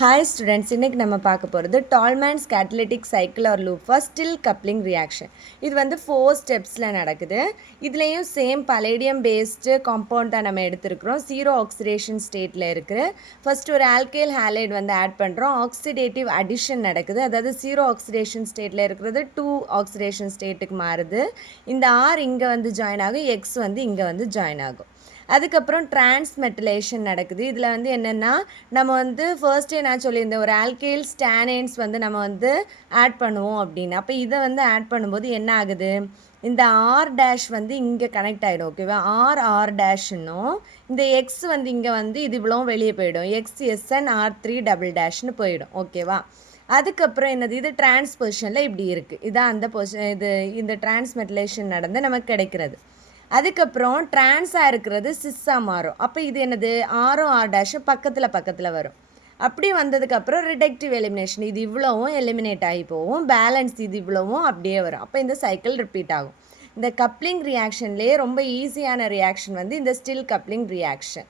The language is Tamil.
Hi students, இன்னைக்கு நம்ம பார்க்க போகிறது Tolman's catalytic cycle or loop for Stille coupling reaction. இது வந்து 4 ஸ்டெப்ஸில் நடக்குது. இதுலேயும் சேம் பலேடியம் பேஸ்டு காம்பவுண்ட் தான் நம்ம எடுத்துருக்கிறோம். 0 ஆக்சிடேஷன் ஸ்டேட்டில் இருக்குது. ஃபர்ஸ்ட் ஒரு ஆல்கைல் ஹாலைடு வந்து ஆட் பண்ணுறோம். ஆக்சிடேட்டிவ் அடிஷன் நடக்குது. அதாவது 0 ஆக்சிடேஷன் ஸ்டேட்டில் இருக்கிறது 2 ஆக்சிடேஷன் ஸ்டேட்டுக்கு மாறுது. இந்த ஆர் இங்கே வந்து ஜாயின் ஆகும், எக்ஸ் வந்து இங்கே வந்து ஜாயின் ஆகும். அதுக்கப்புறம் டிரான்ஸ்மெட்டிலேஷன் நடக்குது. இதில் வந்து என்னென்னா நம்ம வந்து ஃபர்ஸ்ட்டே நான் சொல்லியிருந்தேன், ஒரு ஆல்கைல் ஸ்டானைன்ஸ் வந்து நம்ம வந்து ஆட் பண்ணுவோம் அப்படின்னு. அப்போ இதை வந்து ஆட் பண்ணும்போது என்ன ஆகுது, இந்த ஆர் டேஷ் வந்து இங்கே கனெக்ட் ஆகிடும். ஓகேவா, ஆர் டேஷ்னும் இந்த எக்ஸ் வந்து இங்கே வந்து இது இவ்வளோ வெளியே போயிடும். எக்ஸ் R3 டபுள் டேஷ்னு போயிடும். ஓகேவா, அதுக்கப்புறம் என்னது, இது டிரான்ஸ்பொசிஷனில் இப்படி இருக்குது. இதான் அந்த இந்த டிரான்ஸ்மெட்டிலேஷன் நடந்து நமக்கு கிடைக்கிறது. அதுக்கப்புறம் ட்ரான்ஸாக இருக்கிறது சிஸ்ஸாக மாறும். அப்போ இது என்னது, ஆரும் ஆர் டேஷும் பக்கத்தில் வரும். அப்படி வந்ததுக்கப்புறம் ரிடக்டிவ் எலிமினேஷன், இது இவ்வளவும் எலிமினேட் ஆகி போகும். பேலன்ஸ் இது இவ்வளவும் அப்படியே வரும். அப்போ இந்த சைக்கிள் ரிப்பீட் ஆகும். இந்த கப்ளிங் ரியாக்ஷன்லேயே ரொம்ப ஈஸியான ரியாக்ஷன் வந்து இந்த ஸ்டில் கப்ளிங் ரியாக்ஷன்.